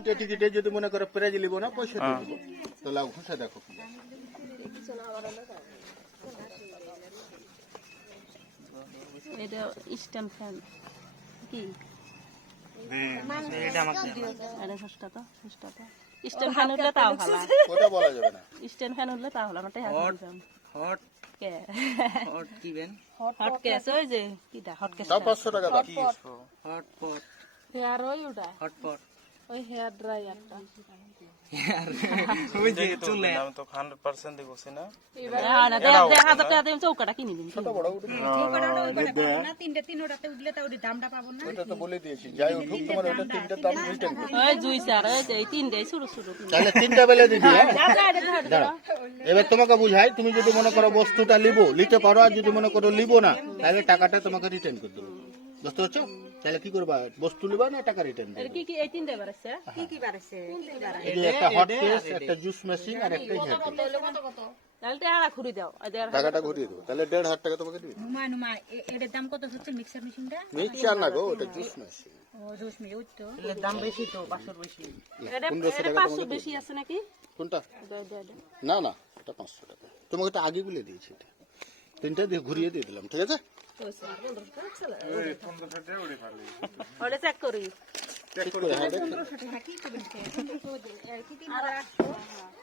তিনটে টিকিটে যদি মনে করে প্রাইজ নিব না পয়সা দিয়ে দেবো। তাহলে ঘুষে দেখো কি এটা স্ট্যান্ড ফ্যান কি আরে সস্তা তো স্ট্যান্ড ফ্যান উঠলে তাও ভালো ওটা বলা যাবে না। স্ট্যান্ড ফ্যান উঠলে তাও ভালো আমার টাকা হট কে হট কি বেন হট ক্যাশ ওই যে কিটা হট ক্যাশ তাও 500 টাকা দাম। হট পট হেয়ার ওই ওটা হট পট ওই হেয়ার ড্রায়ারটা ওই যে চুলে আমি তো 100% দেখছি না না 1000 টাকা দিয়ে চৌকাটা কিনে দিন ছোট বড় উঠবে ওটা তো বলে দিয়েছি যাই উঠুক তোমার ওটা তিনটে দাম রিটার্ন করো। ওই জুইসার ওই যে এই তিনটে ছোট ছোট তাহলে তিনটা বেলে দিদি দাঁড়াও এবার তোমাকে বুঝাই তুমি যদি মনে করো বস্তুটা নিতে পারো আর যদি মনে করো নিবো না তাহলে টাকাটা তোমাকে রিটার্ন করে দেবো বুঝতে পারছো তাহলে কি করবা বস্তু নিবা না টাকা রিটার্ন দেবে কি কি এই তিনটে বাড়ছে এই যে একটা হট কেস একটা জুস মেশিন আর একটা হেয়ার তাহলে টাকা ঘুরি দাও টাকাটা ঘুরিয়ে দেবো তাহলে 1,500 টাকা তোমাকে দিবে এটার দাম কত হচ্ছে মিক্সার মেশিনটা? মিক্সার না গো ওটা জুস মেশিন ও 10 মিনিট তো এর দাম বেশি তো 500 বেশি 1500 টাকা 500 বেশি আছে নাকি কোনটা না না এটা 500 টাকা তোমাকে এটা আগে বলে দিয়েছি এটা তিনটা দিয়ে ঘুরিয়ে দিয়ে দিলাম ঠিক আছে ওটা চেক করি ঠিক করে হ্যাঁ দেখো। 1500 টাকা কি করবেন? কি দিন আর 800